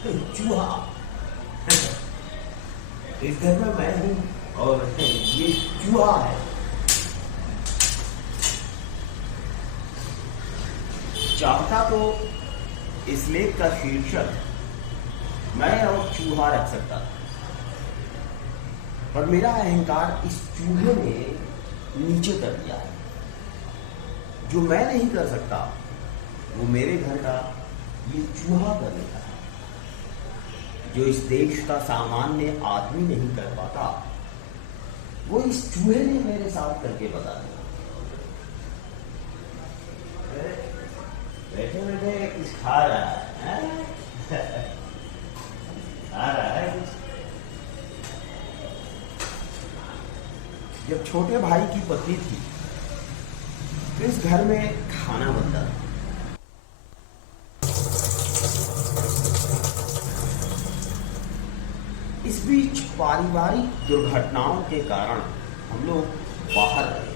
चूहा। इस घर में मैं हूँ और ये चूहा है। चाहता तो इस लेख का शीर्षक मैं और चूहा रख सकता था, पर मेरा अहंकार इस चूहे ने नीचे कर दिया है। जो मैं नहीं कर सकता वो मेरे घर का ये चूहा कर लेता है। जो इस देश का सामान्य आदमी नहीं कर पाता वो इस चूहे ने मेरे साथ करके बता दिया। बैठे बैठे कुछ खा रहा है, खा रहा है कुछ। जब छोटे भाई की पत्नी थी तो इस घर में खाना बनता था। इस बीच पारिवारिक दुर्घटनाओं के कारण हम लोग बाहर रहे।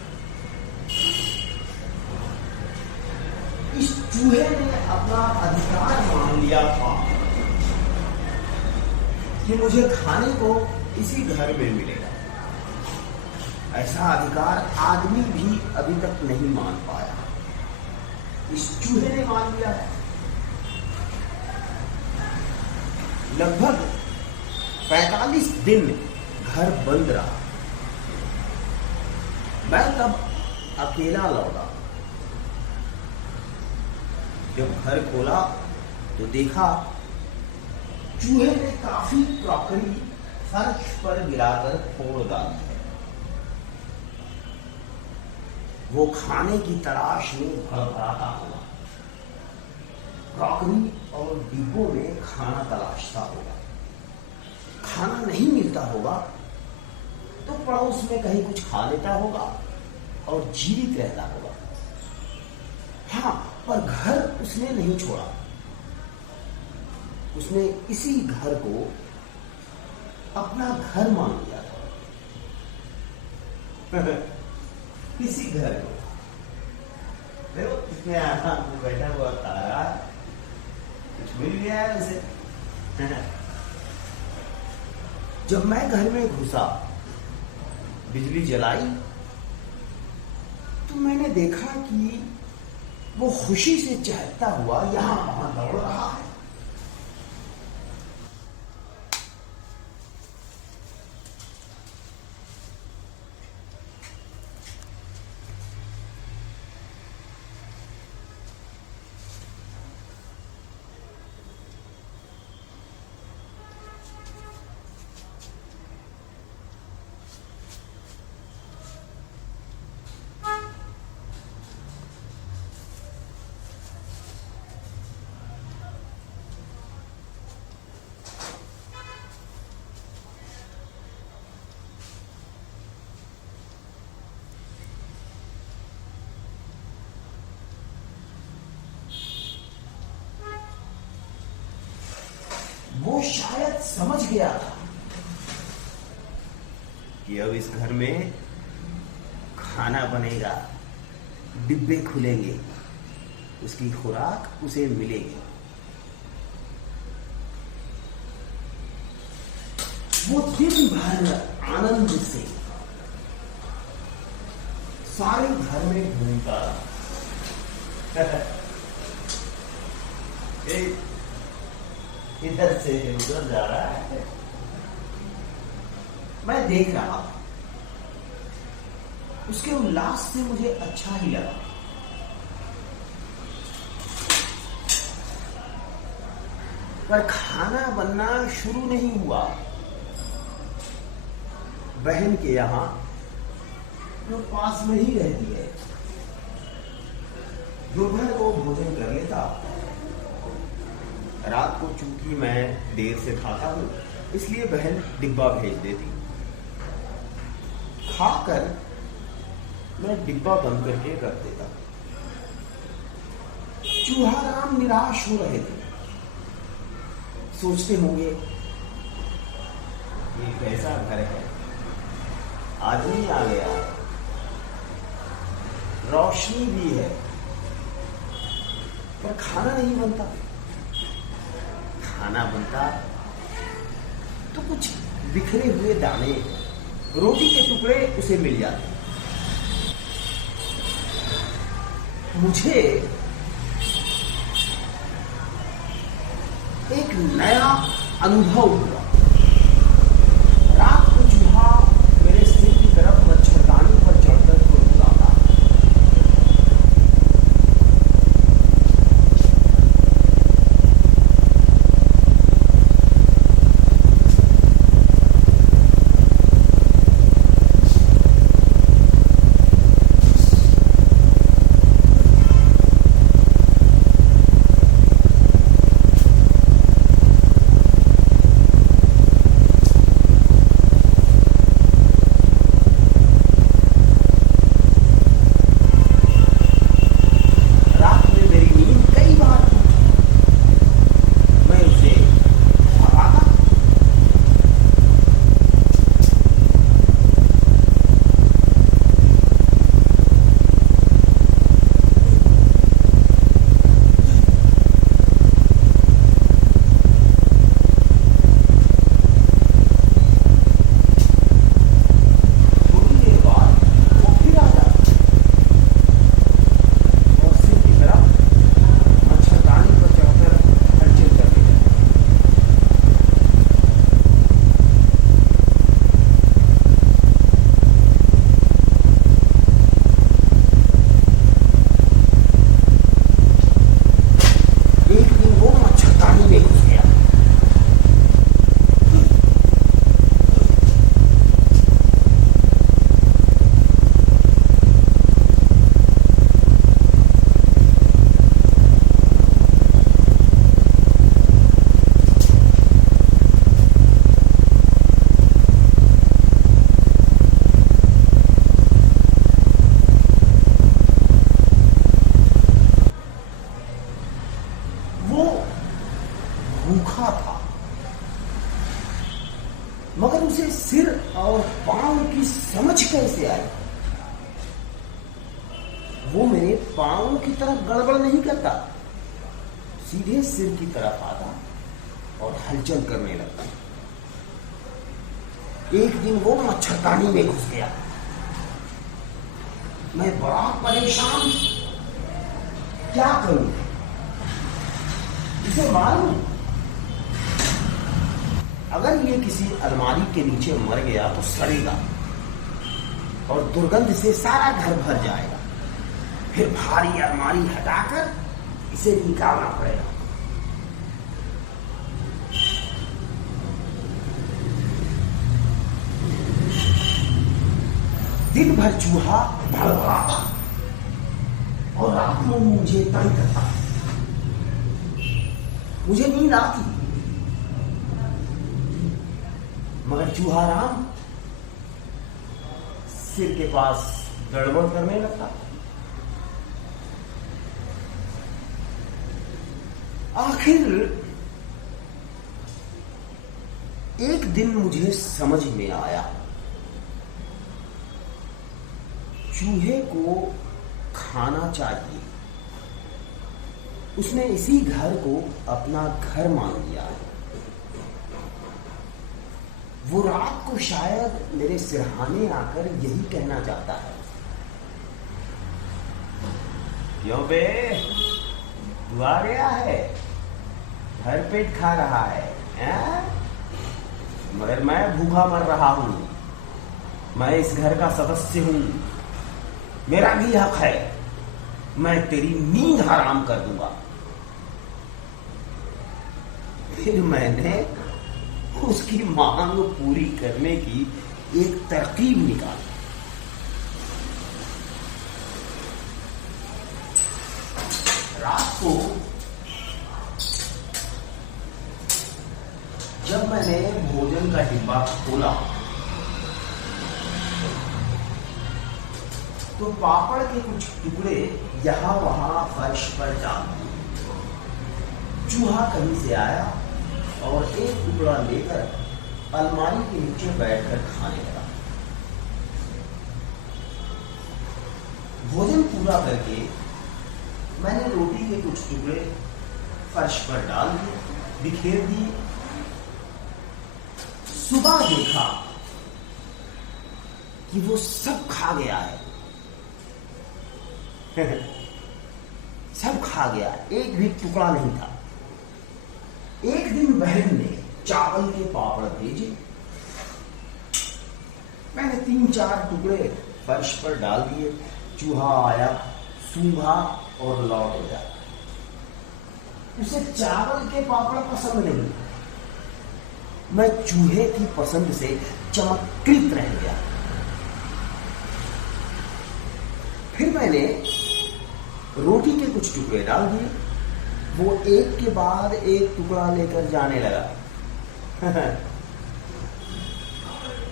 इस चूहे ने अपना अधिकार मान लिया था कि मुझे खाने को इसी घर में मिलेगा। ऐसा अधिकार आदमी भी अभी तक नहीं मान पाया, इस चूहे ने मान लिया है। लगभग 45 दिन घर बंद रहा। मैं तब अकेला लौटा। जब घर खोला तो देखा चूहे ने काफी क्रॉकरी फर्श पर गिराकर फोड़ डाली है। वो खाने की तलाश में भड़बड़ाता हुआ क्रॉकरी और डिब्बों में खाना तलाशता होगा। खाना नहीं मिलता होगा तो पड़ोस में कहीं कुछ खा लेता होगा और जीवित रहता होगा। हाँ, पर घर उसने नहीं छोड़ा। उसने इसी घर को अपना घर मान लिया था। इसी घर को देखो कितने आराम से बैठा हुआ खा रहा है, कुछ मिल गया है उसे। जब मैं घर में घुसा, बिजली जलाई तो मैंने देखा कि वो खुशी से चहकता हुआ यहां वहां दौड़ रहा है। वो शायद समझ गया था कि अब इस घर में खाना बनेगा, डिब्बे खुलेंगे, उसकी खुराक उसे मिलेगी। वो दिन भर आनंद से सारे घर में घूमता रहा। इधर से उधर जा रहा है, मैं देख रहा था। उसके उल्लास से मुझे अच्छा ही लगा। पर खाना बनना शुरू नहीं हुआ। बहन के यहां जो पास में ही रहती है, दोपहर को भोजन कर लेता। रात को चूंकि मैं देर से खाता हूं इसलिए बहन डिब्बा भेज देती। खाकर मैं डिब्बा बंद करके रख देता। चूहा राम निराश हो रहे थे। सोचते होंगे ये कैसा घर है, आदमी आ गया, रोशनी भी है, पर खाना नहीं बनता। खाना बनता तो कुछ बिखरे हुए दाने, रोटी के टुकड़े उसे मिल जाते। मुझे एक नया अनुभव हुआ। रात को चूहा मेरे सिर की तरफ मच्छरदानी पर चढ़कर गुड़गुड़ाता। भूखा था, मगर उसे सिर और पांव की समझ कैसे आई? वो मेरे पांव की तरफ गड़बड़ नहीं करता, सीधे सिर की तरफ आता और हलचल करने लगता। एक दिन वो मच्छरदानी में घुस गया। मैं बड़ा परेशान, क्या करूं? इसे मारूं? अगर ये किसी अलमारी के नीचे मर गया तो सड़ेगा और दुर्गंध से सारा घर भर जाएगा। फिर भारी अलमारी हटाकर इसे निकालना पड़ेगा। दिन भर चूहा भड़बड़ाता और रात में मुझे तंग करता। मुझे नींद आती, मगर चूहा राम सिर के पास गड़बड़ करने लगता। आखिर एक दिन मुझे समझ में आया, चूहे को खाना चाहिए। उसने इसी घर को अपना घर मान लिया। वो रात को शायद मेरे सिरहाने आकर यही कहना चाहता है, क्यों बे, तू आ गया है, भर पेट खा रहा है? मगर मैं भूखा मर रहा हूं। मैं इस घर का सदस्य हूं, मेरा भी हक है। मैं तेरी नींद हराम कर दूंगा। फिर मैंने उसकी मांग पूरी करने की एक तरकीब निकाली। रात को जब मैंने भोजन का डिब्बा खोला तो पापड़ के कुछ टुकड़े यहां वहां फर्श पर डाल दिए। चूहा कहीं से आया और एक टुकड़ा लेकर अलमारी के नीचे बैठकर खाने लगा। भोजन पूरा करके मैंने रोटी के कुछ टुकड़े फर्श पर डाल दिए बिखेर दी। सुबह देखा कि वो सब खा गया है। सब खा गया, एक भी टुकड़ा नहीं था। एक दिन बहन ने चावल के पापड़ भेजे। मैंने 3-4 टुकड़े फर्श पर डाल दिए। चूहा आया, सूंघा और लौट गया। उसे चावल के पापड़ पसंद नहीं। मैं चूहे की पसंद से चमत्कृत रह गया। फिर मैंने रोटी के कुछ टुकड़े डाल दिए। वो एक के बाद एक टुकड़ा लेकर जाने लगा।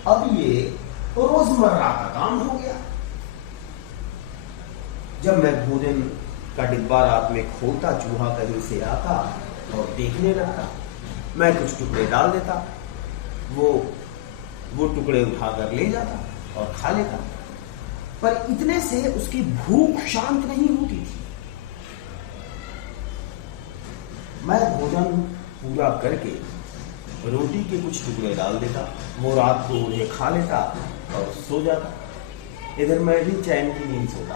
अब ये रोजमर्रा का काम हो गया। जब मैं भोजन का डिब्बा रात में खोलता, चूहा कहीं से आता और देखने लगता। मैं कुछ टुकड़े डाल देता, वो टुकड़े उठाकर ले जाता और खा लेता। पर इतने से उसकी भूख शांत नहीं होती थी। मैं भोजन पूरा करके रोटी के कुछ टुकड़े डाल देता, वो रात को उन्हें खा लेता और सो जाता। इधर मैं भी चैन की नींद सोता।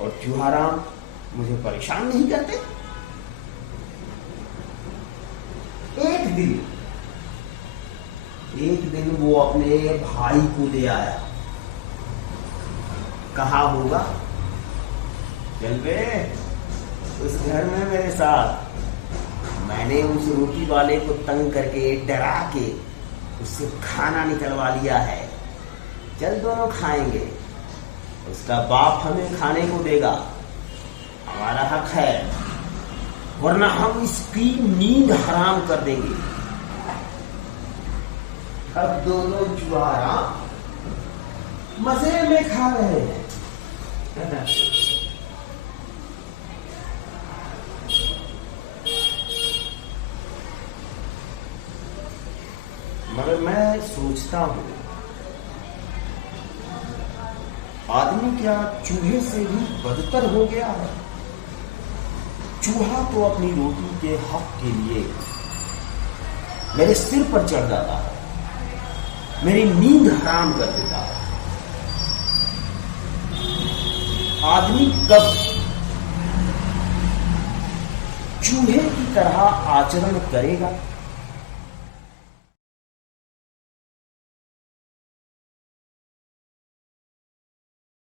और चूहाराम मुझे परेशान नहीं करते। एक दिन वो अपने भाई को ले आया। कहा होगा, चल बे उस घर में मेरे साथ। मैंने उस रोटी वाले को तंग करके, डरा के उससे खाना निकलवा लिया है। चल दोनों खाएंगे। उसका बाप हमें खाने को देगा, हमारा हक है, वरना हम इसकी नींद हराम कर देंगे। अब दोनों चूहारा मजे में खा रहे हैं। मगर मैं सोचता हूं, आदमी क्या चूहे से भी बदतर हो गया है? चूहा तो अपनी रोटी के हक के लिए मेरे सिर पर चढ़ जाता है, मेरी नींद हराम कर देता है। आदमी कब चूहे की तरह आचरण करेगा?